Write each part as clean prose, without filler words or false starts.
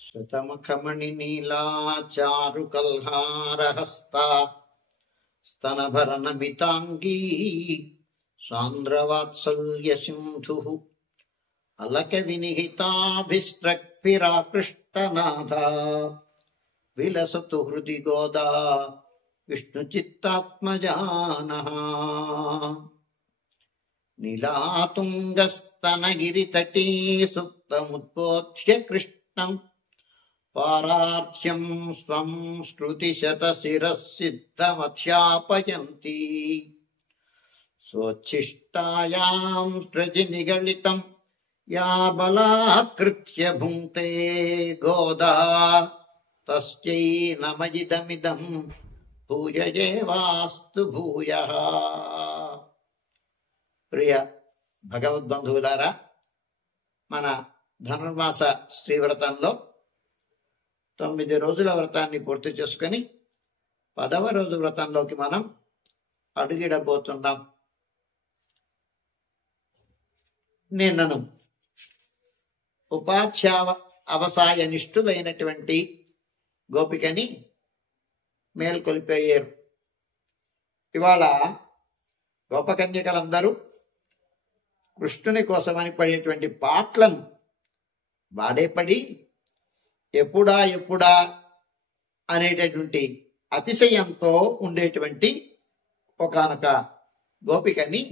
శతముఖమణి నీలాచారు కల్హారహస్తా స్తనభరనమితాంగీ సాంద్రవాత్సల్య సింధు అలక వినిహితాభిస్త్రక్పిరాకృష్టనాథ విలసతు హృది గోదా విష్ణుచిత్తాత్మజానః నీలాతుంగస్తనగిరితటీ సుప్తముద్బోధ్య కృష్ణం పారార్ధ్యం స్వం శ్రుతిశతశిరసిద్ధమధ్యాపయంతి స్వచ్ఛిష్టాయాం స్రజినిగళితం యా బలాత్కృత్య భుంక్తే గోదా తస్యై నమయిదమిదం భూయయేవాస్తు భూయః. ప్రియ భగవద్బంధువులారా, మన ధనుర్మాస శ్రీవ్రతంలో 9 రోజుల వ్రతాన్ని పూర్తి చేసుకొని 10వ రోజు వ్రతంలోకి మనం అడుగిడబోతున్నాం. నిన్నను ఉపాధ్యాయ అవసాయ నిష్ఠులైనటువంటి గోపికని మేల్కొల్పోయారు. ఇవాళ గోపకన్యకలందరూ కృష్ణుని కోసమని పడేటువంటి పాటలను వాడేపడి ఎప్పుడా ఎప్పుడా అనేటటువంటి అతిశయంతో ఉండేటువంటి ఒకానొక గోపికని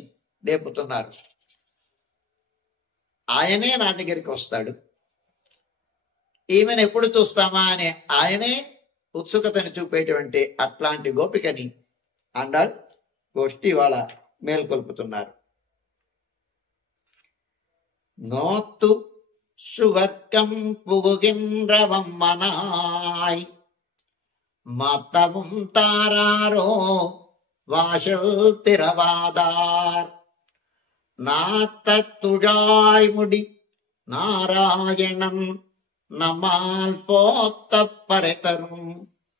లేపుతున్నారు. ఆయనే నా దగ్గరికి వస్తాడు, ఈమెను ఎప్పుడు చూస్తామా అని ఆయనే ఉత్సుకతని చూపేటువంటి అట్లాంటి గోపికని అండాళ్ గోష్ఠి వాళ్ళ మేల్కొల్పుతున్నారు. నోత్తు சுவர்க்கம் புகுகின்றவம்மனாய் மத்தமும் தாராரோ வாசல் திறவாதார் நாத்தத்துழாய் முடி நாராயணன் நம்மால் போத்த பறைதரும்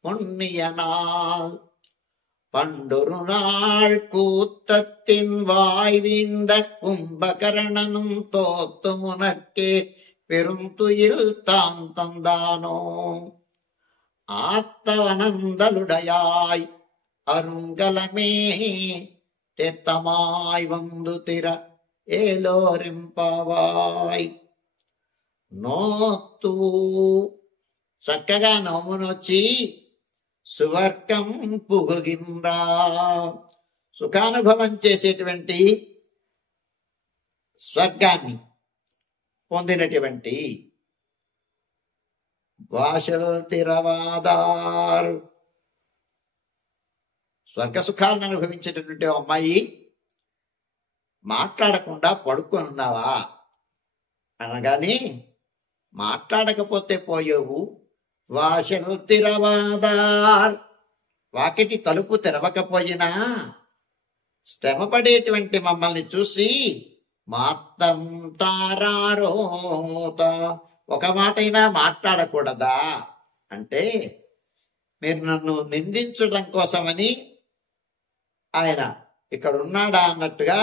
பொன்னியனால் பண்டொரு நாள் கூத்தத்தின் வாய் வீண்ட கும்பகரணனும் தோத்து முனக்கே பெருந்துயில் தான் தந்தானோ ஆத்தவனந்தலுடையாய் அருங்கலமே తెత్తమాయ్ వందు తిర ఏలోరింపవాయ్. నోత్తు చక్కగా నోమునొచ్చి సువర్గం పుగుగిండ్రా, సుఖానుభవం చేసేటువంటి స్వర్గాన్ని పొందినటువంటి భాషలు తిరవాదారు, స్వర్గ సుఖాలను అనుభవించేటటువంటి అమ్మాయి మాట్లాడకుండా పడుకొని ఉన్నావా అనగానే మాట్లాడకపోతే పోయేవు. వాసలు తిరవాదార్, వాకిటి తలుపు తెరవకపోయినా శ్రమపడేటువంటి మమ్మల్ని చూసి మాత్తం తారారోత, ఒక మాటైనా మాట్లాడకూడదా అంటే మీరు నన్ను నిందించడం కోసమని ఆయన ఇక్కడ ఉన్నాడా అన్నట్టుగా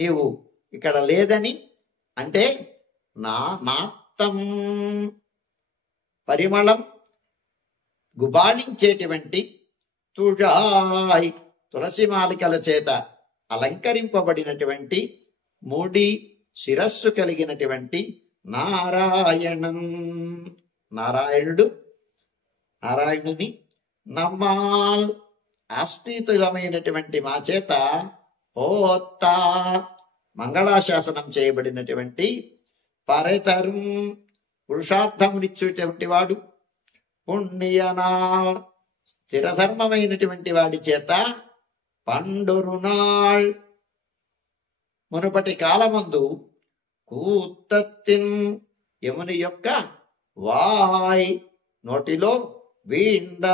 నీవు ఇక్కడ లేదని అంటే నా నాత్తం పరిమళం గుబాళించేటువంటి తుజాయ్ తులసి మాలికల చేత అలంకరింపబడినటువంటి ముడి శిరస్సు కలిగినటువంటి నారాయణం, నారాయణుని నమ్మాల్ ఆశ్రితులమైనటువంటి మా చేత పోత్త మంగళాశాసనం చేయబడినటువంటి పరతరం పురుషార్థమునిచ్చేటువంటి వాడు, పుణ్యనాల్ స్థిరధర్మమైనటువంటి వాడి చేత పండురునాళ్ మునుపటి కాలమందు కూత్తత్తిన్ యముని యొక్క వాయ్ నోటిలో వీండ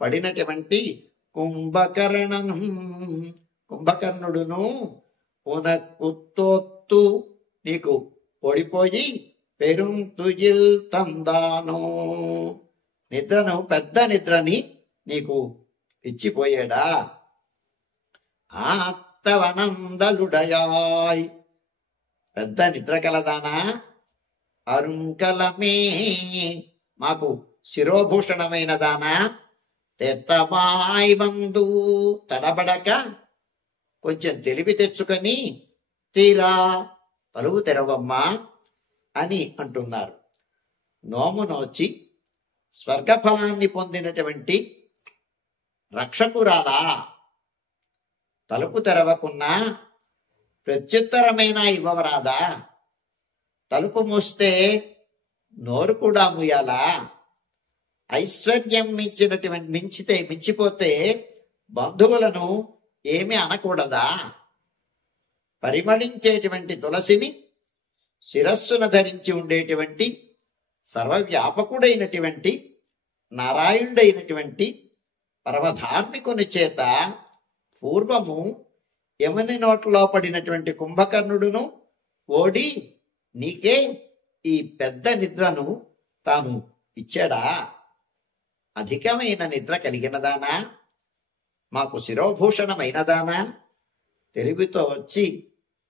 పడినటువంటి కుంభకర్ణుడును పునకుత్తోత్తు నీకు పొడిపోయి పెరుంతుజిల్ తందాను, నిద్రను పెద్ద నిద్రని నీకు ఇచ్చిపోయాడా. ఆత్తవనందలుడయాయ్, పెద్ద నిద్ర కలదానా. అరుంకలమే మాకు శిరోభూషణమైన దానా తెత్తమాయి బంధు తడబడక కొంచెం తెలివి తెచ్చుకొని తీరా తలుపు తెరవమ్మా అని అంటున్నారు. నోము నోచి స్వర్గఫలాన్ని పొందినటువంటి రక్షకురాలా, తలుపు తెరవకున్నా ప్రత్యుత్తరమైనా ఇవ్వవరాదా? తలుపు మూస్తే నోరు కూడా మూయాలా? ఐశ్వర్యం మించిపోతే బంధువులను ఏమి అనకూడదా? పరిమళించేటువంటి తులసిని శిరస్సున ధరించి ఉండేటువంటి సర్వవ్యాపకుడైనటువంటి నారాయణుడైనటువంటి పరమధార్మికుని చేత పూర్వము యముని నోట్లో పడినటువంటి కుంభకర్ణుడును ఓడి నీకే ఈ పెద్ద నిద్రను తాను ఇచ్చాడా? అధికమైన నిద్ర కలిగినదానా, మాకు శిరోభూషణమైనదానా, తెలివితో వచ్చి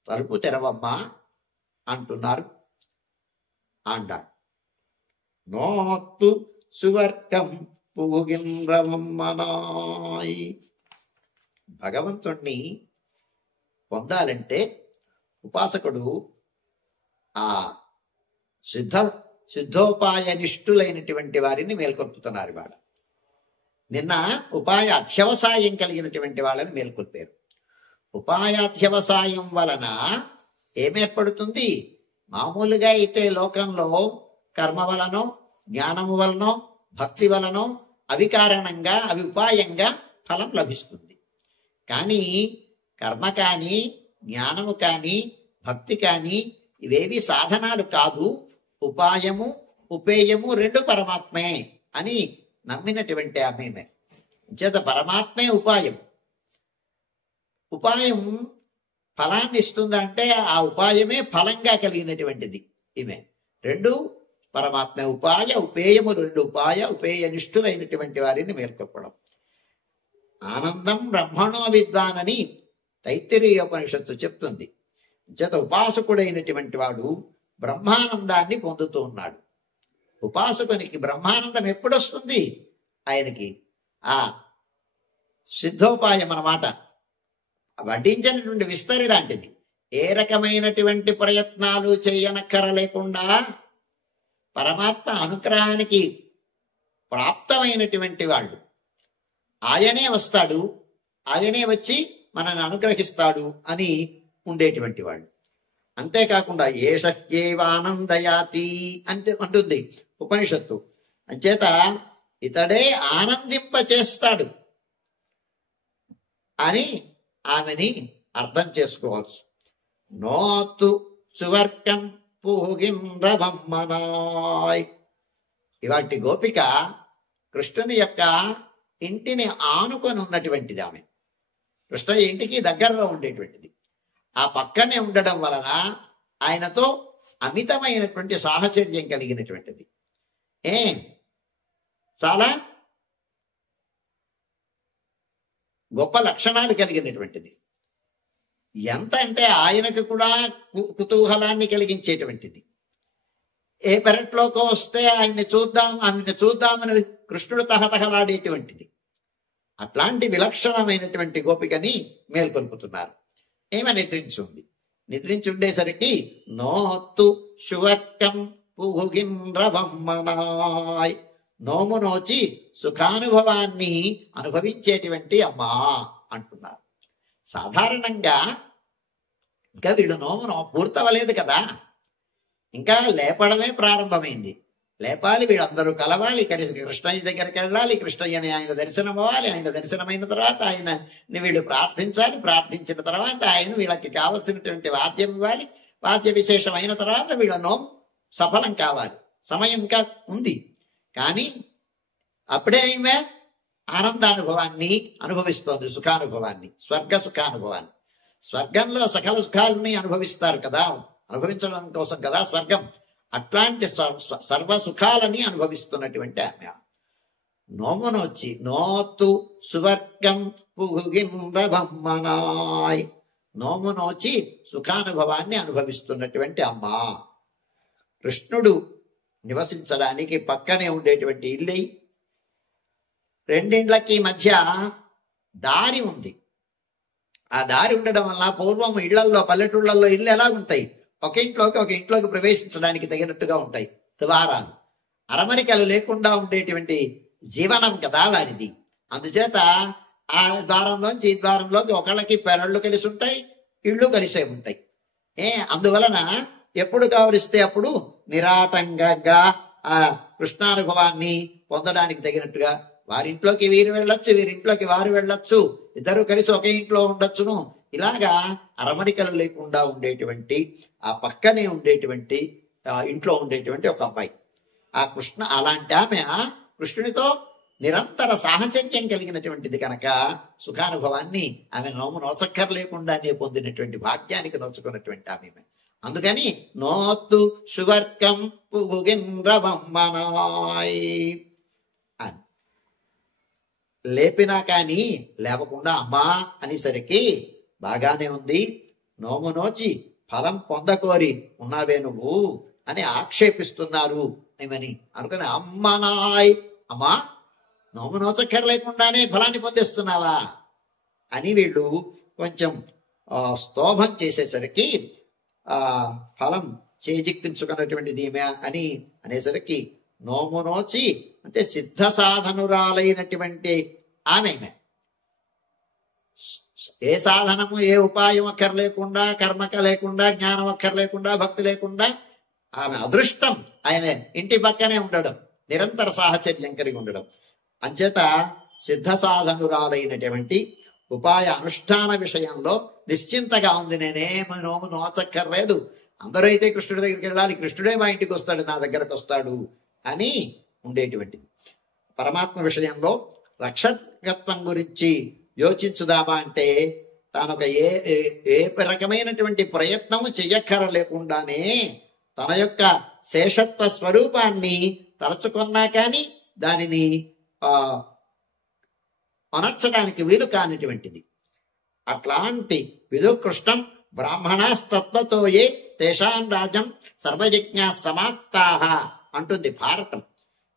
తలుపు తెరవమ్మా అంటున్నారు ఆండాళ్. నోత్తు సువర్గం పుగుగిన్రవమ్మనాయ్. భగవంతుణ్ణి పొందాలంటే ఉపాసకుడు ఆ సిద్ధోపాయ నిష్ఠులైనటువంటి వారిని మేల్కొల్పుతున్నారు. ఇవాళ నిన్న ఉపాయ అధ్యవసాయం కలిగినటువంటి వాళ్ళని మేల్కొల్పారు. ఉపాయాధ్యవసాయం వలన ఏమేర్పడుతుంది? మామూలుగా అయితే లోకంలో కర్మ వలనో జ్ఞానము వలనో భక్తి వలనో అవి కారణంగా అవి ఉపాయంగా ఫలం లభిస్తుంది. కానీ కర్మ కానీ జ్ఞానము కానీ భక్తి కానీ ఇవేవి సాధనాలు కాదు, ఉపాయము ఉపేయము రెండు పరమాత్మే అని నమ్మినటువంటి ఆమె చేత పరమాత్మే ఉపాయం. ఉపాయం ఫలాన్ని ఇస్తుందంటే ఆ ఉపాయమే ఫలంగా కలిగినటువంటిది ఈమె. రెండు పరమాత్మ ఉపాయ ఉపేయము, రెండు ఉపాయ ఉపేయ నిష్ఠులైనటువంటి వారిని మేల్కొల్పడం. ఆనందం బ్రహ్మణో విద్వాన్ అని తైత్తిరీయోపనిషత్తు చెప్తుంది. చేత ఉపాసకుడైనటువంటి వాడు బ్రహ్మానందాన్ని పొందుతూ ఉన్నాడు. ఉపాసకునికి బ్రహ్మానందం ఎప్పుడొస్తుంది? ఆయనకి ఆ సిద్ధోపాయం అన్నమాట, వడ్డించినటువంటి విస్తరి లాంటిది. ఏ రకమైనటువంటి ప్రయత్నాలు చేయనక్కర లేకుండా పరమాత్మ అనుగ్రహానికి ప్రాప్తమైనటువంటి వాళ్ళు ఆయనే వస్తాడు, ఆయనే వచ్చి మనల్ని అనుగ్రహిస్తాడు అని ఉండేటువంటి వాడు. అంతేకాకుండా ఏషేవానందయాతి అంటే అంటుంది ఉపనిషత్తు. అంచేత ఇతడే ఆనందింపచేస్తాడు అని ఆమెని అర్థం చేసుకోవచ్చు. నోతు సువర్గం పూగిండ్రవమ్మనాయ్. ఇవాటి గోపిక కృష్ణుని యొక్క ఇంటిని ఆనుకొని ఉన్నటువంటిది. ఆమె కృష్ణ ఇంటికి దగ్గరలో ఉండేటువంటిది. ఆ పక్కనే ఉండడం వలన ఆయనతో అమితమైనటువంటి సాహచర్యం కలిగినటువంటిది. చాలా గొప్ప లక్షణాలు కలిగినటువంటిది. ఎంత అంటే ఆయనకు కూడా కుతూహలాన్ని కలిగించేటువంటిది. ఏ పెరట్లోకి వస్తే ఆమెను చూద్దామని కృష్ణుడు తహతహలాడేటువంటిది. అట్లాంటి విలక్షణమైనటువంటి గోపికని మేల్కొల్పుతున్నారు. ఏమ నిద్రించి ఉండేసరికి నోత్తు శువర్కం పుగుగిన్రవమ్మనాయ్. నోము నోచి సుఖానుభవాన్ని అనుభవించేటువంటి అమ్మా అంటున్నారు. సాధారణంగా ఇంకా వీళ్ళు నోము పూర్తవలేదు కదా, ఇంకా లేపడమే ప్రారంభమైంది. లేపాలి, వీళ్ళందరూ కలవాలి, కలిసి కృష్ణయ్య దగ్గరికి వెళ్ళాలి, కృష్ణయ్యని ఆయన దర్శనం అవ్వాలి. ఆయన దర్శనమైన తర్వాత ఆయనని వీళ్ళు ప్రార్థించాలి. ప్రార్థించిన తర్వాత ఆయన వీళ్ళకి కావలసినటువంటి వాద్యం ఇవ్వాలి. వాద్య విశేషమైన తర్వాత వీళ్ళ నోము సఫలం కావాలి. సమయం ఇంకా ఉంది. కానీ అప్పుడే ఈమె ఆనందానుభవాన్ని అనుభవిస్తోంది, సుఖానుభవాన్ని, స్వర్గ సుఖానుభవాన్ని. స్వర్గంలో సకల సుఖాలని అనుభవిస్తారు కదా, అనుభవించడం కోసం కదా స్వర్గం. అట్లాంటి సర్వ సుఖాలని అనుభవిస్తున్నటువంటి ఆమె నోము నోచి నోతు సువర్గం పుగుగిన్రవమ్మనాయ్. నోము నోచి సుఖానుభవాన్ని అనుభవిస్తున్నటువంటి అమ్మ. కృష్ణుడు నివసించడానికి పక్కనే ఉండేటువంటి ఇల్లు. రెండిండ్లకి మధ్య దారి ఉంది. ఆ దారి ఉండడం వల్ల పూర్వం ఇళ్లల్లో, పల్లెటూళ్లలో ఇళ్ళు ఎలా ఉంటాయి, ఒక ఇంట్లోకి ప్రవేశించడానికి తగినట్టుగా ఉంటాయి ద్వారాలు. అరమరికలు లేకుండా ఉండేటువంటి జీవనం కదా వారిది. అందుచేత ఆ ద్వారంలోంచి ఈ ద్వారంలోకి ఒకళ్ళకి పెరళ్ళు కలిసి ఉంటాయి, ఇళ్ళు కలిసే ఉంటాయి. అందువలన ఎప్పుడు కావలిస్తే అప్పుడు నిరాటంకంగా ఆ కృష్ణానుభవాన్ని పొందడానికి తగినట్టుగా వారింట్లోకి వీరు వెళ్ళొచ్చు, వీరింట్లోకి వారు వెళ్ళొచ్చు, ఇద్దరు కలిసి ఒకే ఇంట్లో ఉండొచ్చును. ఇలాగా అరమరికలు లేకుండా ఉండేటువంటి ఆ పక్కనే ఉండేటువంటి ఇంట్లో ఉండేటువంటి ఒక అమ్మాయి, ఆ కృష్ణ అలాంటి ఆమె కృష్ణునితో నిరంతర సాహచర్యం కలిగినటువంటిది కనుక సుఖానుభవాన్ని ఆమె నోచక్కర్లేకుండానే పొందినటువంటి భాగ్యానికి నోచుకున్నటువంటి ఆమె. అందుకని నోత్తు సువర్గం పుగుగిన్రవమ్మనాయ్ అని లేపినా కానీ లేవకుండా అమ్మా అనేసరికి బాగానే ఉంది, నోము నోచి ఫలం పొందకోరి ఉన్నావే నువ్వు అని ఆక్షేపిస్తున్నారు ఏమని అనుకుని, అమ్మనాయ్, అమ్మా నోము నోచక్కర్లేకుండానే ఫలాన్ని పొందేస్తున్నావా అని వీళ్ళు కొంచెం స్తోభం చేసేసరికి ఫలం చేజిక్కించుకున్నటువంటిది ఏమే అని అనేసరికి నోము నోచి అంటే సిద్ధ సాధనురాలైనటువంటి ఆమె, ఏ సాధనము ఏ ఉపాయం అక్కర్లేకుండా, కర్మక లేకుండా, జ్ఞానం అక్కర్లేకుండా, భక్తి లేకుండా ఆమె అదృష్టం ఆయన ఇంటి పక్కనే ఉండడం, నిరంతర సాహచర్యం కలిగి ఉండడం. అంచేత సిద్ధ సాధనురాలైనటువంటి ఉపాయ అనుష్ఠాన విషయంలో నిశ్చింతగా ఉంది. నేనేమో నోము నోచక్కర్లేదు, అందరూ అయితే కృష్ణుడి దగ్గరికి వెళ్ళాలి, కృష్ణుడే మా ఇంటికి వస్తాడు, నా దగ్గరకు వస్తాడు అని ఉండేటువంటిది. పరమాత్మ విషయంలో రక్షకత్వం గురించి యోచించుదామా అంటే తానొక ఏ రకమైనటువంటి ప్రయత్నము చెయ్యక్కరలేకుండానే తన యొక్క శేషత్వ స్వరూపాన్ని తలచుకున్నా కానీ దానిని అనర్చడానికి వీలు కానిటువంటిది. అట్లాంటి విదుకృష్ణం బ్రాహ్మణాస్తత్వతో ఏ తేషాం రాజం సర్వయజ్ఞ సమాప్తాః అంటుంది భారతం.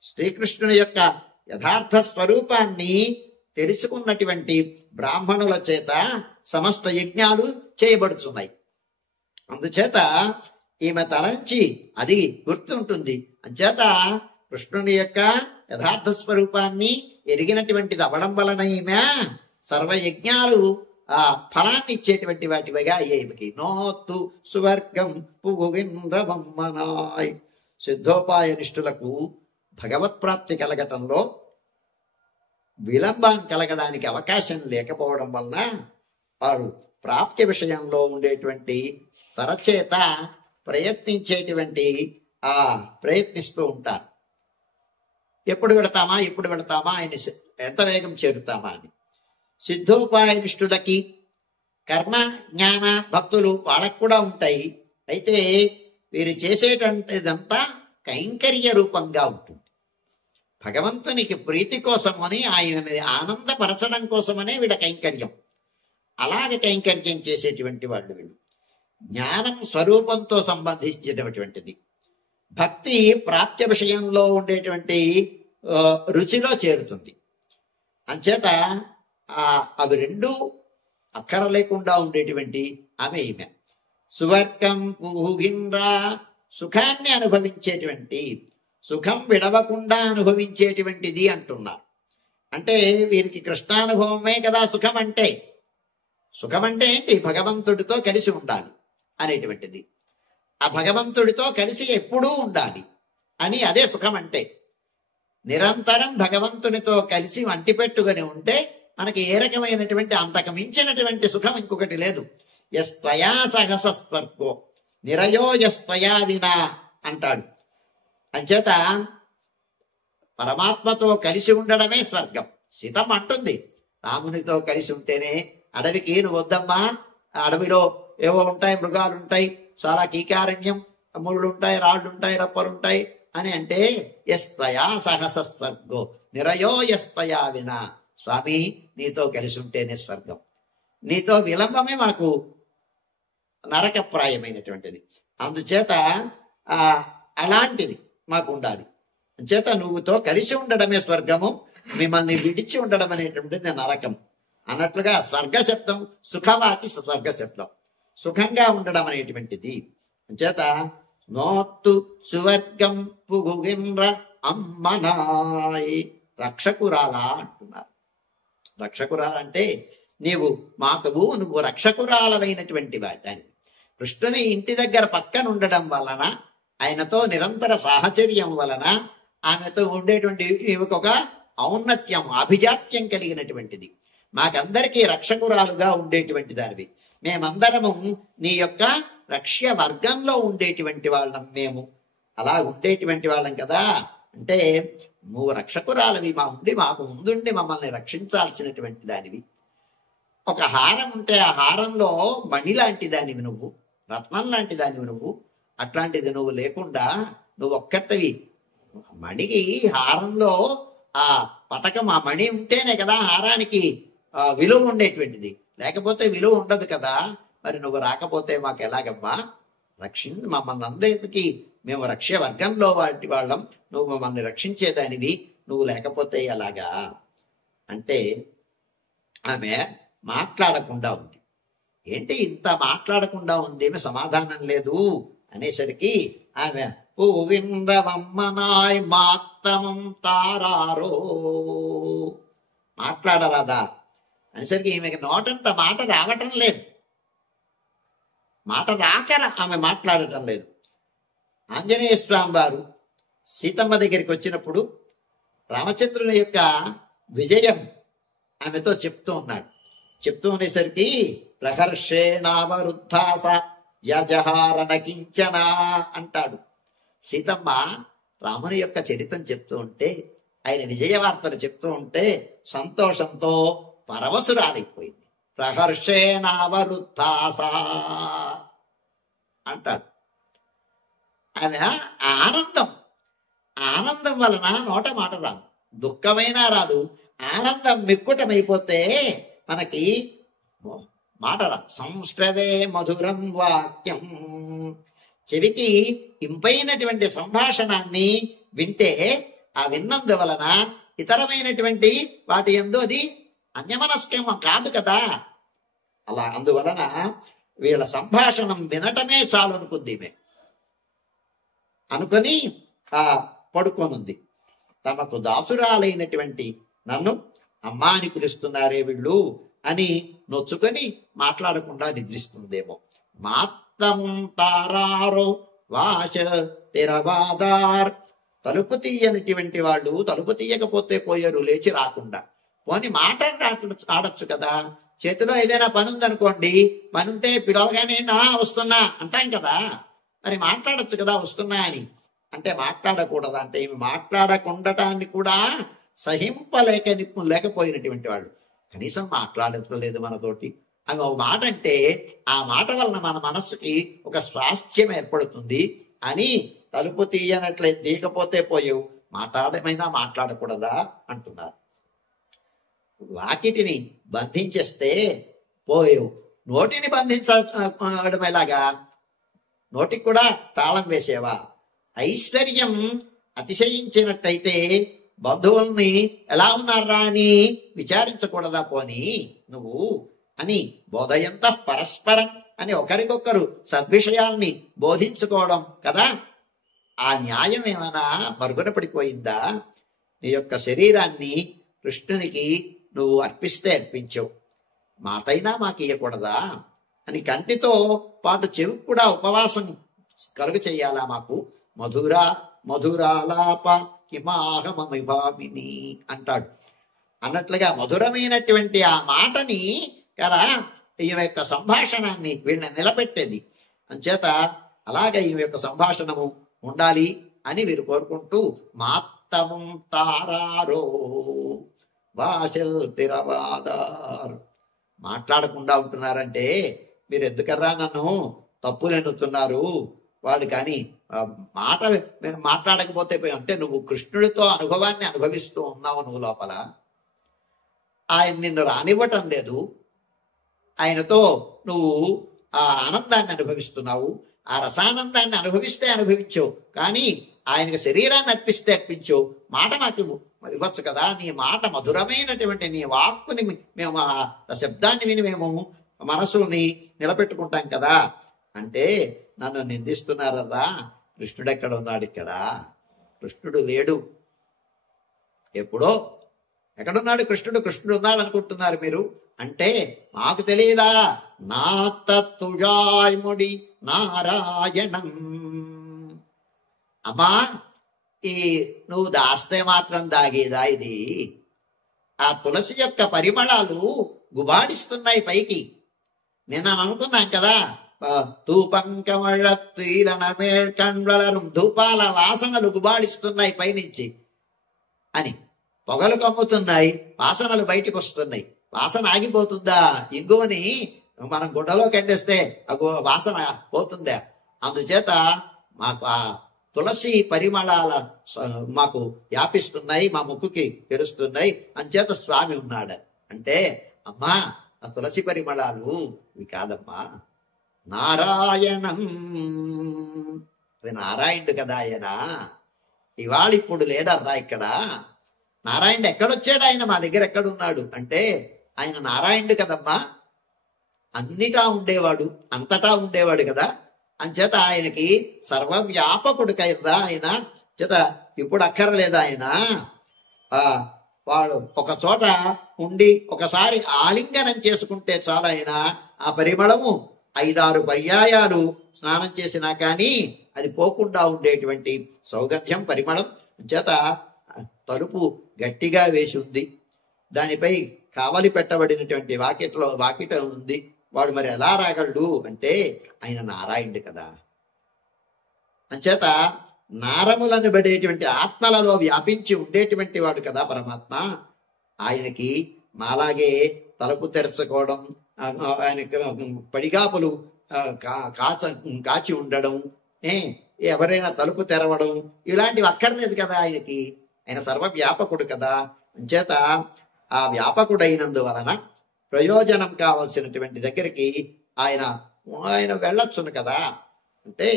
శ్రీకృష్ణుని యొక్క యథార్థ స్వరూపాన్ని తెలుసుకున్నటువంటి బ్రాహ్మణుల చేత సమస్త యజ్ఞాలు చేయబడుతున్నాయి. అందుచేత ఈమె తలంచి అది గుర్తుంటుంది. అంచేత కృష్ణుని యొక్క యథార్థ స్వరూపాన్ని ఎరిగినటువంటిది అవడం వలన ఈమె సర్వయజ్ఞాలు ఆ ఫలాన్ని ఇచ్చేటువంటి వాటివిగా అయ్యేమికి. నోత్తు సువర్గం పుగుగిన్రవమ్మనాయ్. సిద్ధోపాయ నిష్ఠులకు భగవత్ప్రాప్తి కలగటంలో విలంబం కలగడానికి అవకాశం లేకపోవడం వలన వారు ప్రాప్తి విషయంలో ఉండేటువంటి తరచేత ప్రయత్నిస్తూ ఉంటారు. ఎప్పుడు వెళతామా ఆయన ఎంత వేగం చేరుతామా అని. సిద్ధోపాయ నిష్ఠులకి కర్మ జ్ఞాన భక్తులు వాళ్ళకు కూడా ఉంటాయి. అయితే వీరు చేసేటంతా కైంకర్య రూపంగా ఉంటుంది. భగవంతునికి ప్రీతి కోసమని, ఆయనని ఆనందపరచడం కోసమనే వీళ్ళ కైంకర్యం. అలాగే కైంకర్యం చేసేటువంటి వాళ్ళు వీళ్ళు. జ్ఞానం స్వరూపంతో సంబంధించినటువంటిది. భక్తి ప్రాప్య విషయంలో ఉండేటువంటి రుచిలో చేరుతుంది. అంచేత అవి రెండు అక్కర లేకుండా ఉండేటువంటి ఆమె ఈమె. సువర్గం పూహిండ్రా, సుఖాన్ని అనుభవించేటువంటి, సుఖం విడవకుండా అనుభవించేటువంటిది అంటున్నారు. అంటే వీరికి కృష్ణానుభవమే కదా సుఖం అంటే. సుఖం అంటే ఏంటి? భగవంతుడితో కలిసి ఉండాలి అనేటువంటిది. ఆ భగవంతుడితో కలిసి ఎప్పుడూ ఉండాలి అని, అదే సుఖం అంటే. నిరంతరం భగవంతునితో కలిసి అంటిపెట్టుకొని ఉంటే మనకి ఏ రకమైనటువంటి అంతకు మించినటువంటి సుఖం ఇంకొకటి లేదు. యస్త్వయా సహస స్వర్గో నిరయో యస్త్వయా వినా అంటాడు. అంచేత పరమాత్మతో కలిసి ఉండడమే స్వర్గం. సీతమ్మ అంటుంది, రామునితో కలిసి ఉంటేనే, అడవికి నువ్వు వద్దమ్మా, అడవిలో ఏవో ఉంటాయి, మృగాలు ఉంటాయి, చాలా కీకారణ్యం, ముళ్ళు ఉంటాయి, రాళ్ళు ఉంటాయి, రప్పలుంటాయి అని అంటే, యస్త్వయా సహస స్వర్గో నిరయో యస్త్వయా వినా. స్వామి నీతో కలిసి ఉంటేనే స్వర్గం, నీతో విలంబమే మాకు నరకప్రాయమైనటువంటిది. అందుచేత అలాంటిది మాకు ఉండాలి. అంచేత నువ్వుతో కలిసి ఉండడమే స్వర్గము, మిమ్మల్ని విడిచి ఉండడం అనేటువంటిది నరకం అన్నట్లుగా స్వర్గ శబ్దం సుఖవాకి స్వర్గ శబ్దం, సుఖంగా ఉండడం అనేటువంటిది. అంచేత నోత్తు సువర్గం పుగుగిన్ర అమ్మనాయ్, రక్షకురాలా అంటున్నారు. రక్షకురాలంటే నీవు నువ్వు రక్షకురాలమైనటువంటి వాడిని. కృష్ణుని ఇంటి దగ్గర పక్కన ఉండడం వలన, ఆయనతో నిరంతర సాహచర్యం వలన ఆమెతో ఉండేటువంటి ఈమెకొక ఔన్నత్యం, అభిజాత్యం కలిగినటువంటిది. మాకందరికీ రక్షకురాలుగా ఉండేటువంటి దానివి. మేమందరము నీ యొక్క రక్ష్య వర్గంలో ఉండేటువంటి వాళ్ళం. మేము అలా ఉండేటువంటి వాళ్ళం కదా. అంటే నువ్వు రక్షకురాలవి, మాకు ముందుండి మమ్మల్ని రక్షించాల్సినటువంటి దానివి. ఒక హారం ఉంటే ఆ హారంలో మణి లాంటి దానివి నువ్వు, రత్నం లాంటి దానివి నువ్వు. అట్లాంటిది నువ్వు లేకుండా నువ్వు ఒక్కరివి. మణికి హారంలో ఆ పతకం, ఆ మణి ఉంటేనే కదా హారానికి విలువ ఉండేటువంటిది, లేకపోతే విలువ ఉండదు కదా. మరి నువ్వు రాకపోతే మాకు ఎలాగమ్మా? మమ్మల్ని అందరికీ మేము రక్ష వర్గంలో వాటి వాళ్ళం, నువ్వు మమ్మల్ని రక్షించేదానివి, నువ్వు లేకపోతే ఎలాగా అంటే ఆమె మాట్లాడకుండా ఉంది. ఏంటి ఇంత మాట్లాడకుండా ఉంది, ఏమి సమాధానం లేదు అనేసరికి ఆమె పూవింద్రవమ్మనాయ్ మాత్తమం తారారో, మాట్లాడరాదా అనేసరికి ఈమెకి నోటంత మాట రావటం లేదు, మాట రాకర ఆమె మాట్లాడటం లేదు. ఆంజనేయ స్వామి వారు సీతమ్మ దగ్గరికి వచ్చినప్పుడు రామచంద్రుని యొక్క విజయం ఆమెతో చెప్తూ ఉన్నాడు. చెప్తూ ఉండేసరికి ప్రహర్షేణావరుద్ధాస యజహారణ కించన అంటాడు. సీతమ్మ రాముని యొక్క చరిత్రం చెప్తూ ఉంటే, ఆయన విజయ వార్తలు చెప్తూ ఉంటే సంతోషంతో పరవశురాలిపోయింది. ప్రహర్షేణావరుద్ధాస అంటాడు. ఆమె ఆనందం వలన నోట మాట రాదు, దుఃఖమైనా రాదు. ఆనందం మిక్కుటమైపోతే మనకి మాట రాదు. సంశ్రవే మధురం వాక్యం, చెవికి ఇంపైనటువంటి సంభాషణాన్ని వింటే ఆ విన్నందువలన ఇతరమైనటువంటి వాటి యందు అది అన్యమనస్కం కాదు కదా. అలా అందువలన వీళ్ళ సంభాషణం వినటమే చాలు అనుకుంది. అనుకొని పడుకోనుంది. తమకు దాసురాలైనటువంటి నన్ను అమ్మా అని పిలుస్తున్నారే వీళ్ళు అని నొచ్చుకొని మాట్లాడకుండా నిద్రిస్తుందేమో. మాత్రం తారారో వాశ తెరవాదార్, తలుపు తీయనటువంటి వాళ్ళు తలుపు తీయకపోతే పోయారు లేచి రాకుండా. పోని మాట ఆడచ్చు కదా. చేతిలో ఏదైనా పని ఉందనుకోండి, పని ఉంటే పిలవగానే వస్తున్నా అంటాం కదా. మరి మాట్లాడచ్చు కదా వస్తున్నా అని. అంటే మాట్లాడకూడదా అంటే ఏమి మాట్లాడకుండటాన్ని కూడా లేకపోయినటువంటి వాళ్ళు కనీసం మాట్లాడలేదు మనతోటి. అవి ఒక మాట అంటే ఆ మాట వలన మన మనస్సుకి ఒక స్వాస్థ్యం ఏర్పడుతుంది అని తలుపు తీయకపోతే పోయేవు, మాట్లాడమైనా మాట్లాడకూడదా అంటున్నారు. వాకిటిని బంధించేస్తే పోయేవు, నోటిని బంధించడం ఎలాగా? నోటికి కూడా తాళం వేసేవా? ఐశ్వర్యం అతిశయించినట్టయితే బంధువుల్ని ఎలా ఉన్నారా అని విచారించకూడదా పోని నువ్వు అని బోధయంత పరస్పరం అని ఒకరికొకరు సద్విషయాల్ని బోధించుకోవడం కదా. ఆ న్యాయం ఏమైనా మరుగున పడిపోయిందా? నీ యొక్క శరీరాన్ని కృష్ణునికి నువ్వు అర్పిస్తే అర్పించవు, మాటైనా మాకు ఇయ్యకూడదా అని కంటితో పాటు చెవికి కూడా ఉపవాసం కలుగు చెయ్యాలా మాకు? మధురాలాప కిమాహమమిభామిని అంటాడు. అన్నట్లుగా మధురమైనటువంటి ఆ మాటని కదా ఈమె యొక్క సంభాషణాన్ని వీళ్ళని నిలబెట్టేది. అంచేత అలాగే ఈమె యొక్క సంభాషణము ఉండాలి అని వీరు కోరుకుంటూ మాత్తమం తారారో వాశల్ తిరవాదార్, మాట్లాడకుండా ఉంటున్నారంటే మీరు ఎందుకర్రా నన్ను తప్పులు ఎన్నుతున్నారు వాడు. కానీ మాట మాట్లాడకపోతే అంటే నువ్వు కృష్ణుడితో అనుభవాన్ని అనుభవిస్తూ ఉన్నావు, నువ్వు లోపల ఆయన నిన్ను రానివ్వటం లేదు, ఆయనతో నువ్వు ఆ ఆనందాన్ని అనుభవిస్తున్నావు. ఆ రసానందాన్ని అనుభవిస్తే అనుభవించవు, కానీ ఆయనకి శరీరాన్ని అర్పిస్తే అర్పించు, మాట మాకు ఇవ్వచ్చు కదా, నీ మాట మధురమైనటువంటి నీ వాక్కుని మేము ఆ శబ్దాన్ని విని మేము మనసుని నిలబెట్టుకుంటాం కదా అంటే, నన్ను నిందిస్తున్నారరా, కృష్ణుడు ఎక్కడ ఉన్నాడు? ఇక్కడ కృష్ణుడు లేడు. ఎప్పుడో ఎక్కడున్నాడు కృష్ణుడు? కృష్ణుడు ఉన్నాడు అనుకుంటున్నారు మీరు అంటే, మాకు తెలియదా? నా తత్తుజాయ్ముడి నారాయణం. అమ్మా, ఈ నువ్వు దాస్తే మాత్రం దాగేదా ఇది? ఆ తులసి యొక్క పరిమళాలు గుబాడిస్తున్నాయి పైకి. నేను అనుకున్నాం కదా, తూపంకమళత్తీలనమేల్కండ్వలరు, ధూపాల వాసనలు గుబాడిస్తున్నాయి పైనుంచి అని. పొగలు కమ్ముతున్నాయి, వాసనలు బయటకు వస్తున్నాయి. వాసన ఆగిపోతుందా? ఇంగువని మనం గుడ్డలో కండేస్తే ఆ వాసన పోతుందా? అందుచేత మాకు ఆ తులసి పరిమళాల మాకు వ్యాపిస్తున్నాయి, మా ముక్కుకి తెరుస్తున్నాయి, అంచేత స్వామి ఉన్నాడు అంటే, అమ్మా ఆ తులసి పరిమళాలు ఇవి కాదమ్మా, నారాయణం. నారాయణుడు కదా ఆయన. ఇవాళ ఇప్పుడు లేడర్రా ఇక్కడ. నారాయణుడు ఎక్కడొచ్చాడు? ఆయన మా దగ్గర ఎక్కడున్నాడు అంటే, ఆయన నారాయణుడు కదమ్మా, అన్నిటా ఉండేవాడు, అంతటా ఉండేవాడు కదా. అంచేత ఆయనకి సర్వవ్యాపకుడు కదా ఆయన. చేత ఇప్పుడు అక్కర్లేదు ఆయన. వాడు ఒక చోట ఉండి ఒకసారి ఆలింగనం చేసుకుంటే చాలా, ఆయన ఆ పరిమళము 5-6 పర్యాయాలు స్నానం చేసినా కానీ అది పోకుండా ఉండేటువంటి సౌగంధ్యం పరిమళం. చేత తలుపు గట్టిగా వేసి ఉంది, దానిపై కావలి పెట్టబడినటువంటి వాకిట ఉంది. వాడు మరి ఎలా రాగలడు అంటే, ఆయన నారాయణుడు కదా. అంచేత నారములను పడేటువంటి ఆత్మలలో వ్యాపించి ఉండేటువంటి వాడు కదా పరమాత్మ. ఆయనకి మాలాగే తలుపు తెరుచుకోవడం, ఆయనకి పడిగాపులు కాచి ఉండడం, ఎవరైనా తలుపు తెరవడం, ఇలాంటివి అక్కర్లేదు కదా ఆయనకి. ఆయన సర్వవ్యాపకుడు కదా. అంచేత ఆ వ్యాపకుడైనందువలన ప్రయోజనం కావలసినటువంటి దగ్గరికి ఆయన వెళ్ళొచ్చును కదా. అంటే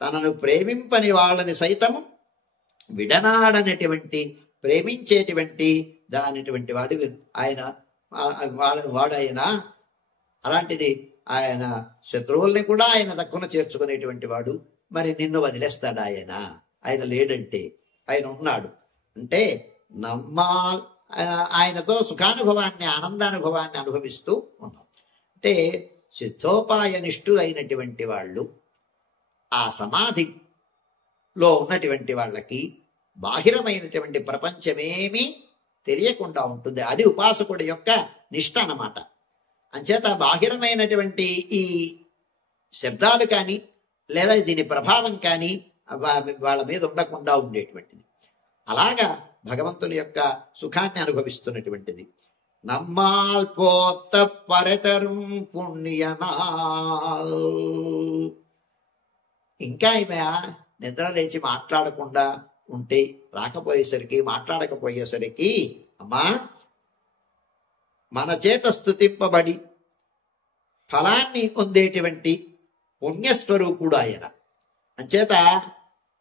తనను ప్రేమింపని వాళ్ళని సైతం విడనాడనటువంటి, ప్రేమించేటువంటి దానిటువంటి వాడైన అలాంటిది ఆయన శత్రువుల్ని కూడా ఆయన తక్కువ చేర్చుకునేటువంటి వాడు. మరి నిన్ను వదిలేస్తాడు ఆయన? ఆయన లేడంటే ఆయన ఉన్నాడు అంటే ఆయనతో సుఖానుభవాన్ని, ఆనందానుభవాన్ని అనుభవిస్తూ ఉన్నాం. అంటే సిద్ధోపాయ నిష్ఠులైనటువంటి వాళ్ళు, ఆ సమాధిలో ఉన్నటువంటి వాళ్ళకి బాహిరమైనటువంటి ప్రపంచమేమీ తెలియకుండా ఉంటుంది. అది ఉపాసకుడి యొక్క నిష్ఠ అన్నమాట. అంచేత బాహిరమైనటువంటి ఈ శబ్దాలు కానీ లేదా దీని ప్రభావం కానీ వాళ్ళ మీద ఉండకుండా ఉండేటువంటిది. అలాగా భగవంతుని యొక్క సుఖాన్ని అనుభవిస్తున్నటువంటిది. నమ్మాల్ పోత పరతరం పుణ్యనాల్. ఇంకా ఈమె నిద్ర లేచి మాట్లాడకుండా ఉంటే, మాట్లాడకపోయేసరికి అమ్మా మన చేత స్తుతింపబడి ఫలాన్ని పొందేటువంటి పుణ్యస్వరూపుడు ఆయన. అంచేత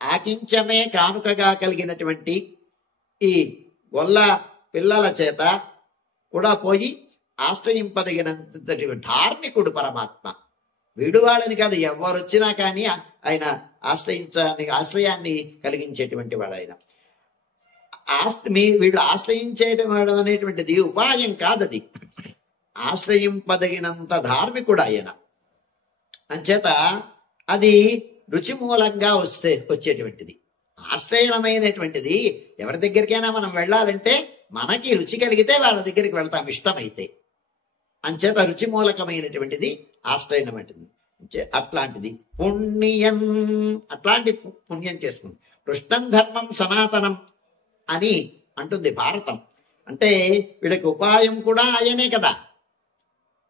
ఆకించమే కానుకగా కలిగినటువంటి ఈ గొల్ల పిల్లల చేత కూడా పోయి ఆశ్రయింపదగినంతటి ధార్మికుడు పరమాత్మ. వీడువాడని కాదు, ఎవరు వచ్చినా కానీ ఆయన ఆశ్రయాన్ని కలిగించేటువంటి వాడు ఆయన. వీళ్ళు ఆశ్రయించేయడం అనేటువంటిది ఉపాయం కాదది, ఆశ్రయింపదగినంత ధార్మికుడు ఆయన. అంచేత అది రుచి మూలంగా వచ్చేటువంటిది. ఆశ్రయమైనటువంటిది ఎవరి దగ్గరికైనా మనం వెళ్ళాలంటే మనకి రుచి కలిగితే వాళ్ళ దగ్గరికి వెళ్తాం, ఇష్టమైతే. అంచేత రుచి మూలకమైనటువంటిది ఆశ్రయమైనటువంటిది. అట్లాంటిది పుణ్యం, అట్లాంటి పుణ్యం చేసుకుంది. కృష్ణం ధర్మం సనాతనం అని అంటుంది భారతం. అంటే వీళ్ళకి ఉపాయం కూడా ఆయనే కదా,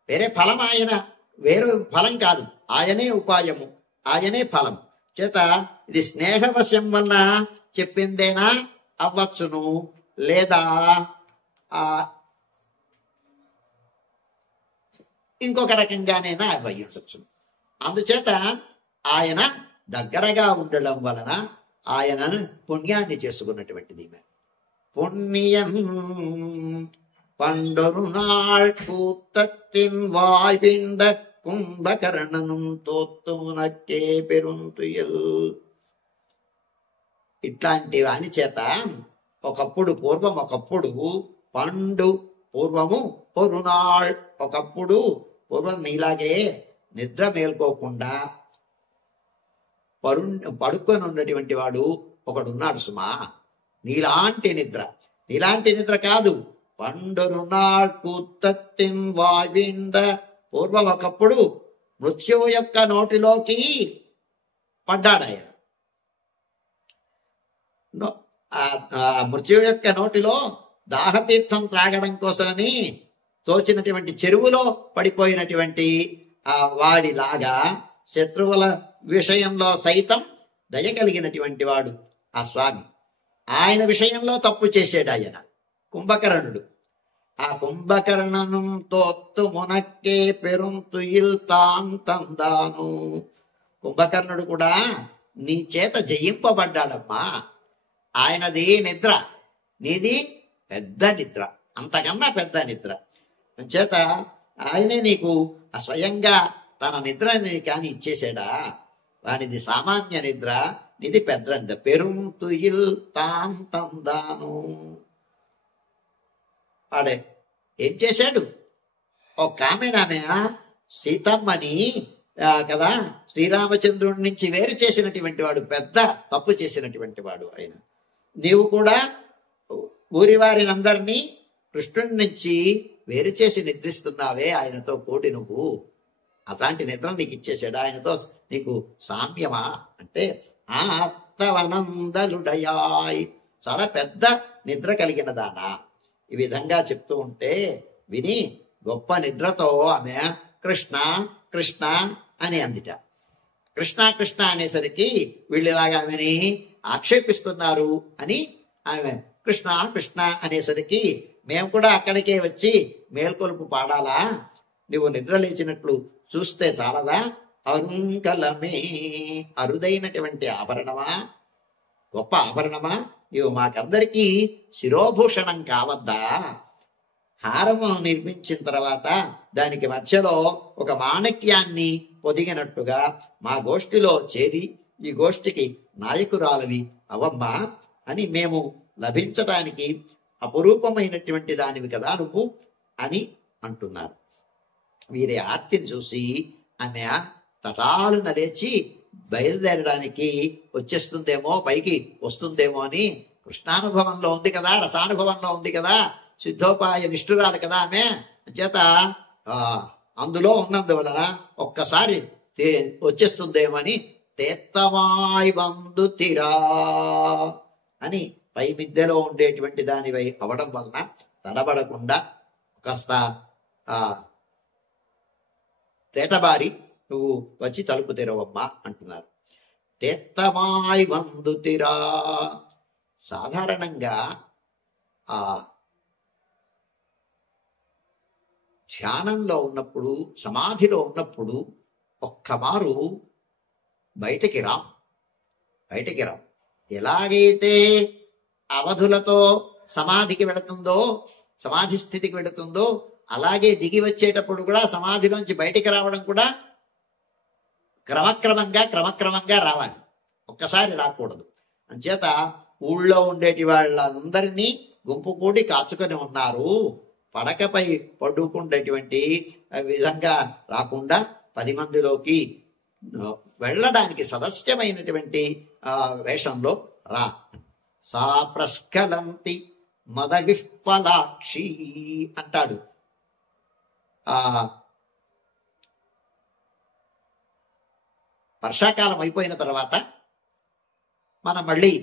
వేరే ఫలం వేరే ఫలం కాదు, ఆయనే ఉపాయము, ఆయనే ఫలం. చేత ఇది స్నేహవశం వల్ల చెప్పిందేనా అవ్వచ్చును, లేదా ఇంకొక రకంగానైనా అవ్వయి ఉండొచ్చును. అందుచేత ఆయన దగ్గరగా ఉండడం వలన ఆయన పుణ్యాన్ని చేసుకున్నటువంటిది. పుణ్యం పండొరు నాள் పూత్తத்தின் வாய்விண்ட కుంభకర్ణనుం తోత్తుమునక్కే పెరుంతుయల్. ఇట్లాంటి వాని చేత ఒకప్పుడు పండు పూర్వము పొరునాళ్ ఒకప్పుడు పూర్వం నీలాగే నిద్ర మేల్కోకుండా పడుకొని ఉన్నటువంటి వాడు ఒకడున్నాడు సుమా. నీలాంటి నిద్ర కాదు. పండొరు నాள் కూత్తத்தின் వాయుండ పూర్వం ఒకప్పుడు మృత్యువు యొక్క నోటిలోకి పడ్డాడు ఆయన. మృత్యువు యొక్క నోటిలో దాహతీర్థం త్రాగడం కోసమని తోచినటువంటి చెరువులో పడిపోయినటువంటి ఆ వాడిలాగా శత్రువుల విషయంలో సైతం దయ కలిగినటువంటి వాడు ఆ స్వామి. ఆయన విషయంలో తప్పు చేసాడు ఆయన కుంభకర్ణుడు. ఆ కుంభకర్ణను తోత్తు మునక్కే పెరుంతుయిల్ తాన్ తందాను. కుంభకర్ణుడు కూడా నీ చేత జయింపబడ్డాడమ్మా. ఆయనది నిద్ర, నీది పెద్ద నిద్ర, అంతకన్నా పెద్ద నిద్ర. చేత ఆయనే నీకు స్వయంగా తన నిద్రని కాని ఇచ్చేసాడా. వానిది సామాన్య నిద్ర, నీది పెద్ద నిద్ర. పెరుంతుయిల్ తాన్ తందాను. వాడే ఏం చేశాడు? ఒక ఆమె సీతమ్మని కదా శ్రీరామచంద్రుడి నుంచి వేరు చేసినటువంటి వాడు, పెద్ద తప్పు చేసినటువంటి వాడు ఆయన. నీవు కూడా ఊరి వారినందరినీ కృష్ణుడి నుంచి వేరు చేసి నిద్రిస్తున్నావే ఆయనతో కూడి. నువ్వు అట్లాంటి నిద్ర నీకు ఇచ్చేసాడు. ఆయనతో నీకు సామ్యమా అంటే ఆత్తవనందలుడయాయ్, చాలా పెద్ద నిద్ర కలిగిన దానా. ఈ విధంగా చెప్తూ ఉంటే విని గొప్ప నిద్రతో ఆమె కృష్ణ కృష్ణ అని అందిట. కృష్ణ కృష్ణ అనేసరికి వీళ్ళు ఇలాగా ఆమెని ఆక్షేపిస్తున్నారు అని ఆమె కృష్ణ కృష్ణ అనేసరికి మేము కూడా అక్కడికే వచ్చి మేల్కొలుపు పాడాలా? నువ్వు నిద్ర లేచినట్లు చూస్తే చాలదా? అరుంకలమే, అరుదైనటువంటి ఆభరణమా, గొప్ప ఆభరణమా, నీవు మాకందరికీ శిరోభూషణం కావద్దా? హారము నిర్మించిన తర్వాత దానికి మధ్యలో ఒక మాణిక్యాన్ని పొదిగినట్టుగా మా గోష్ఠిలో చేరి ఈ గోష్ఠికి నాయకురాలవి అవమ్మా అని మేము లభించటానికి అపురూపమైనటువంటి దానివి కదా నువ్వు అని అంటున్నారు. వీరి ఆర్తిని చూసి ఆమె తటాలున లేచి బయలుదేరడానికి వచ్చేస్తుందేమో, పైకి వస్తుందేమో అని కృష్ణానుభవంలో ఉంది కదా, రసానుభవంలో ఉంది కదా, సిద్ధోపాయ నిష్ఠురాలు కదా ఆమె. చేత అందులో ఉన్నందువలన ఒక్కసారి వచ్చేస్తుందేమో అని తేత్తమాయ్ వందు తిరా అని పై మిద్దెలో ఉండేటువంటి దానివై అవడం వలన తడబడకుండా కాస్త తేటబారి నువ్వు వచ్చి తలుపు తెరవమ్మా అంటున్నారు. తేత్తమాయ్ వందు తిరా. సాధారణంగా ఆ ధ్యానంలో ఉన్నప్పుడు, సమాధిలో ఉన్నప్పుడు ఒక్కమారు బయటికి రాం. ఎలాగైతే అవధులతో సమాధికి వెళుతుందో, సమాధి స్థితికి వెళుతుందో, అలాగే దిగి వచ్చేటప్పుడు కూడా సమాధిలోంచి బయటికి రావడం కూడా క్రమక్రమంగా రావాలి, ఒక్కసారి రాకూడదు. అంచేత ఊళ్ళో ఉండేటి వాళ్ళందరినీ గుంపు కూడి కాచుకొని ఉన్నారు. పడకపై పడుకునేటువంటి విధంగా రాకుండా 10 మందిలోకి వెళ్ళడానికి సదస్యమైనటువంటి వేషంలో రా. సా ప్రస్ఖలంతి మద విఫలాక్షి అంటాడు. వర్షాకాలం అయిపోయిన తర్వాత మనం మళ్ళీ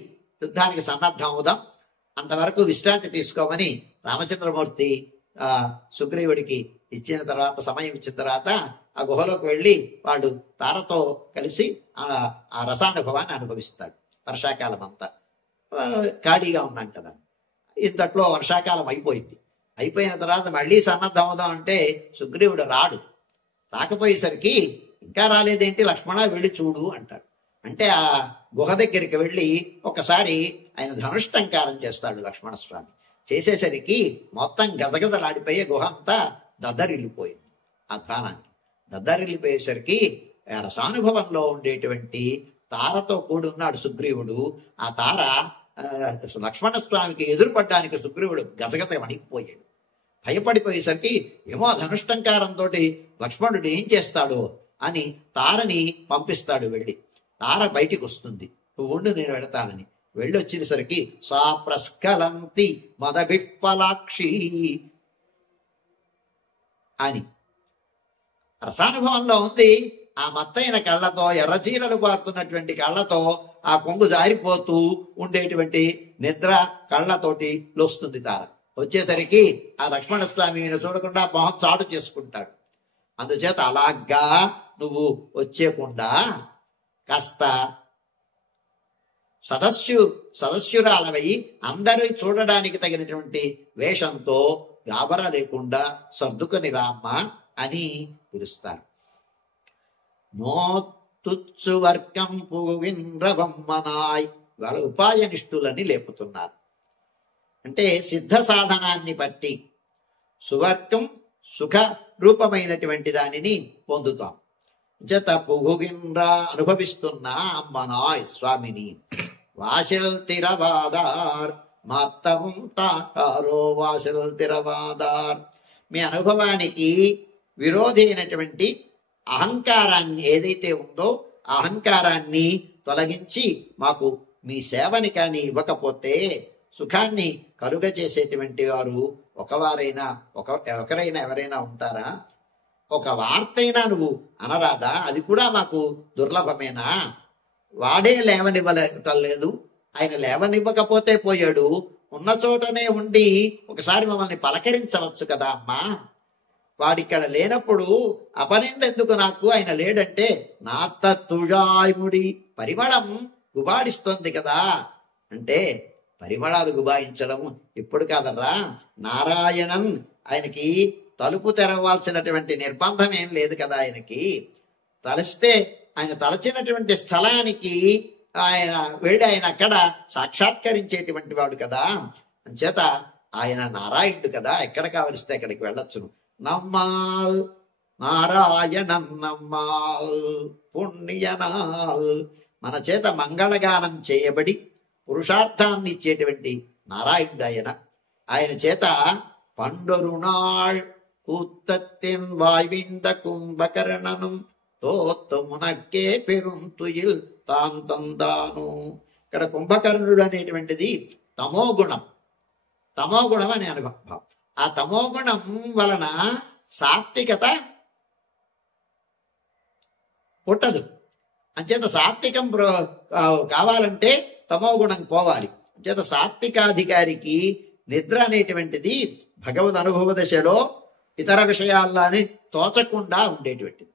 యుద్ధానికి సన్నద్ధం అవుదాం, అంతవరకు విశ్రాంతి తీసుకోమని రామచంద్రమూర్తి సుగ్రీవుడికి ఇచ్చిన తర్వాత, సమయం ఇచ్చిన తర్వాత ఆ గుహలోకి వెళ్ళి వాడు తారతో కలిసి ఆ రసానుభవాన్ని అనుభవిస్తాడు. వర్షాకాలం అంతా ఖాళీగా ఉన్నాం కదా. ఇంతట్లో వర్షాకాలం అయిపోయిన తర్వాత మళ్ళీ సన్నద్ధం అవుదాం అంటే సుగ్రీవుడు రాడు. రాకపోయేసరికి ఇంకా రాలేదేంటి లక్ష్మణ వెళ్ళి చూడు అంటాడు. అంటే ఆ గుహ దగ్గరికి వెళ్ళి ఒకసారి ఆయన ధనుష్టంకారం చేస్తాడు లక్ష్మణస్వామి. చేసేసరికి మొత్తం గజగజలాడిపోయే గుహ అంతా దద్దరిల్లిపోయింది. ఆ ధ్వానానికి దద్దరిల్లిపోయేసరికి రసానుభవంలో ఉండేటువంటి తారతో కూడి ఉన్నాడు సుగ్రీవుడు. ఆ తార లక్ష్మణస్వామికి ఎదురుపడ్డానికి సుగ్రీవుడు గజగజ వణికిపోయాడు. భయపడిపోయేసరికి ఏమో ధనుష్టంకారంతో లక్ష్మణుడు ఏం చేస్తాడో అని తారని పంపిస్తాడు. వెళ్ళి తార బయటికి వస్తుంది, నువ్వు ఉండు నేను వెడతానని. వెళ్ళి వచ్చేసరికి సా ప్రస్కలంతి మదభిప్పలాక్షి అని రసానుభవంలో ఉంది. ఆ మత్తైన కళ్ళతో, ఎర్రచీరలు పారుతున్నటువంటి కళ్ళతో, ఆ కొంగు జారిపోతూ ఉండేటువంటి నిద్ర కళ్ళతోటి లొస్తుంది తార. వచ్చేసరికి ఆ లక్ష్మణస్వామి చూడకుండా మొహం చాటు చేసుకుంటాడు. అందుచేత అలాగా నువ్వు కాస్త సదస్యురాలవై అందరూ చూడడానికి తగినటువంటి వేషంతో గాబరా లేకుండా సర్దుకొని రామ్మ అని పిలుస్తారు. నోతుచ్చు వర్గం పువింద్రబొమ్మనాయ్. వాళ్ళ ఉపాయనిష్ఠులని లేపుతున్నారు. అంటే సిద్ధ సాధనాన్ని బట్టి సువర్గం సుఖ రూపమైనటువంటి దానిని పొందుతాం. జత పుగుగిన్ర అనుభవిస్తున్న అమ్మనాయ్ స్వామిని. వాసిల్ తిరవాదార్ మత్తము తారో వాసిల్ తిరవాదార్. మీ అనుభవానికి విరోధి అయినటువంటి అహంకారాన్ని ఏదైతే ఉందో అహంకారాన్ని తొలగించి మాకు మీ సేవని కానీ ఇవ్వకపోతే సుఖాన్ని కలుగ చేసేటువంటి వారు ఒకరైనా ఎవరైనా ఉంటారా? ఒక వార్తైనా నువ్వు అనరాదా? అది కూడా మాకు దుర్లభమేనా? వాడే లేవనివ్వటం లేదు. ఆయన లేవనివ్వకపోతే పోయాడు. ఉన్న చోటనే ఉండి ఒకసారి మమ్మల్ని పలకరించవచ్చు కదా అమ్మా. వాడిక్కడ లేనప్పుడు అపనిందెందుకు నాకు? ఆయన లేడంటే నాత తుజాయ్ముడి పరిమళం గుబాడిస్తోంది కదా. అంటే పరిమళాలు గుబాయించడం ఇప్పుడు కాదర్రా నారాయణన్. ఆయనకి తలుపు తెరవాల్సినటువంటి నిర్బంధం ఏం లేదు కదా. ఆయనకి తలస్తే ఆయన తలచినటువంటి స్థలానికి ఆయన వెళ్ళి ఆయన అక్కడ సాక్షాత్కరించేటువంటి వాడు కదా. అంచేత ఆయన నారాయణుడు కదా, ఎక్కడ కావలిస్తే అక్కడికి వెళ్ళొచ్చును. నమ్మాల్ నారాయణం నమ్మాల్ పుణ్యనాల్. మన చేత మంగళగానం చేయబడి పురుషార్థాన్ని ఇచ్చేటువంటి నారాయణుడు ఆయన చేత పండొరునాళ్ కూత్తెన్ వాయువింద కుంభకర్ణనం తోత్తమునక్కే పెరుంతుయిల్ తాంతందాను. ఇక్కడ కుంభకర్ణుడు అనేటువంటిది తమోగుణం. తమోగుణం అనే అనుభవం. ఆ తమోగుణం వలన సాత్వికత పుట్టదు. అంచేత సాత్వికం కావాలంటే తమోగుణం పోవాలి. అంచేత సాత్వికాధికారికి నిద్ర అనేటువంటిది భగవద్ అనుభవ దశలో ఇతర విషయాల్లానే తోచకుండా ఉండేటువంటిది.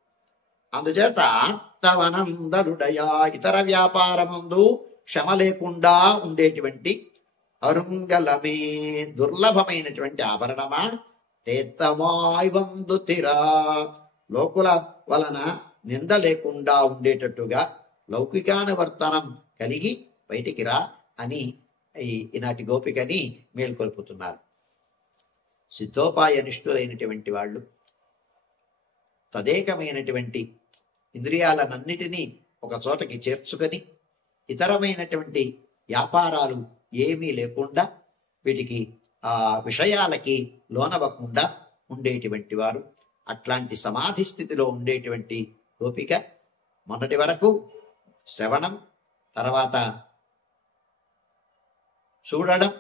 అందుచేత ఆత్మవనందరుడయా ఇతర వ్యాపారమందు క్షమ లేకుండా ఉండేటువంటి అరుంగలమే దుర్లభమైనటువంటి ఆభరణమా తేత్తమాయ్వందు తిరా. లోకుల వలన నింద లేకుండా ఉండేటట్టుగా లౌకికానువర్తనం కలిగి బయటికి రా అని ఈనాటి గోపికని మేల్కొల్పుతున్నారు. సిద్ధోపాయ నిష్ఠులైనటువంటి వాళ్ళు తదేకమైనటువంటి ఇంద్రియాలనన్నిటినీ ఒక చోటకి చేర్చుకొని ఇతరమైనటువంటి వ్యాపారాలు ఏమీ లేకుండా వీటికి ఆ విషయాలకి లోనవ్వకుండా ఉండేటువంటి వారు. అట్లాంటి సమాధి స్థితిలో ఉండేటువంటి గోపిక మొన్నటి వరకు శ్రవణం, తర్వాత చూడడం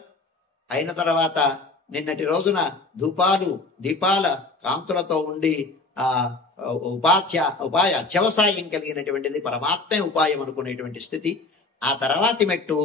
అయిన తర్వాత నిన్నటి రోజున దీపాల కాంతులతో ఉండి ఆ ఉపాయ అత్యవసాయం కలిగినటువంటిది పరమాత్మే ఉపాయం అనుకునేటువంటి స్థితి. ఆ తర్వాతి మెట్టు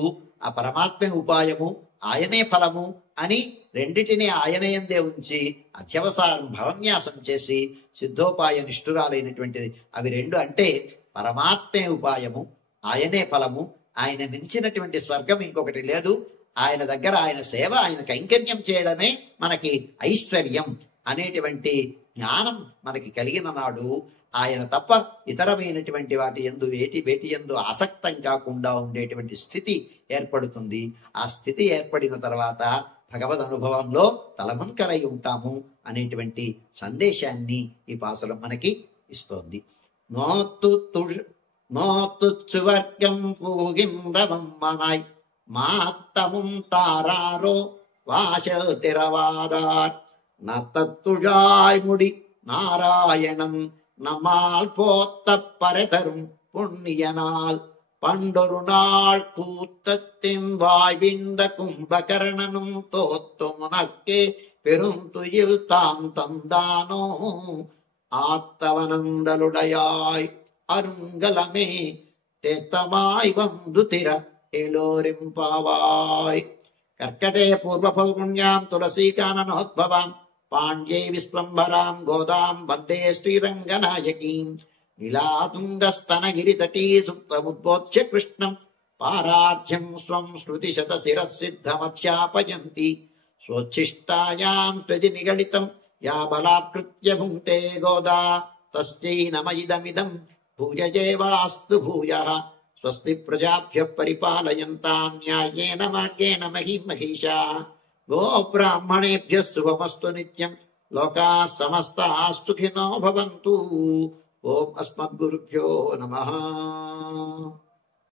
ఆ పరమాత్మే ఉపాయము ఆయనే ఫలము అని రెండిటిని ఆయనయందే ఉంచి అత్యవసాయం భవన్యాసం చేసి సిద్ధోపాయ నిష్ఠురాలైనటువంటిది. అవి రెండు అంటే పరమాత్మే ఉపాయము, ఆయనే ఫలము, ఆయన మించినటువంటి స్వర్గం ఇంకొకటి లేదు. ఆయన దగ్గర ఆయన సేవ, ఆయన కైంకర్యం చేయడమే మనకి ఐశ్వర్యం అనేటువంటి జ్ఞానం మనకి కలిగిన నాడు ఆయన తప్ప ఇతరమైనటువంటి వాటి యందు వేటి యందు ఆసక్తం కాకుండా ఉండేటువంటి స్థితి ఏర్పడుతుంది. ఆ స్థితి ఏర్పడిన తర్వాత భగవద్ అనుభవంలో తలమునకలై ఉంటాము అనేటువంటి సందేశాన్ని ఈ పాసురం మనకి ఇస్తోంది. నోతుచ్చువర్గం పూగిమ్రవమ్మనాయ్ మాత్తముం తారారో వాశల్ తిరవాదార్ నత్తతుజాయ్ நாராயணன் நம்மால் போத்த பரதரும் புண்ணியனால் பண்டொரு நாள் கூத்தத்தின் வாய்விந்த கும்பகர்ணனும் தோத்தும் உனக்கே பெருந்துயில் தாம் தந்தானோ ஆத்தவனந்தலுடையாய் அருங்கலமே தேத்தமாய் வந்து திற எலோரிம்பாவாய். கர்க்கடே பூர்வ பல்குண்யாம் துளசீகானனோத்பவாம் पाण्ड्ये विश्वम्भरां गोदां वन्दे श्रीरङ्गनायकीं नीलातुङ्गस्तनगिरितटी सुप्तमुद्बोध्य कृष्णं पाराध्यं स्वं श्रुतिशतशिरःसिद्धमध्यापयन्ति स्वोच्छिष्टायां त्वजिनिगलितं या बलात्कृत्य भुङ्क्ते गोदा तस्यै नम इदमिदं भूयजेवास्तु भूयः. स्वस्ति प्रजाभ्यः परिपालयन्तां न्याय्येन मार्गेण महीमहीषाः. गो ब्राह्मणेभ्यः शुभमस्तु नित्यं लोकाः समस्ताः सुखिनो भवन्तु. ओम अस्मद्गुरुभ्यो नमः.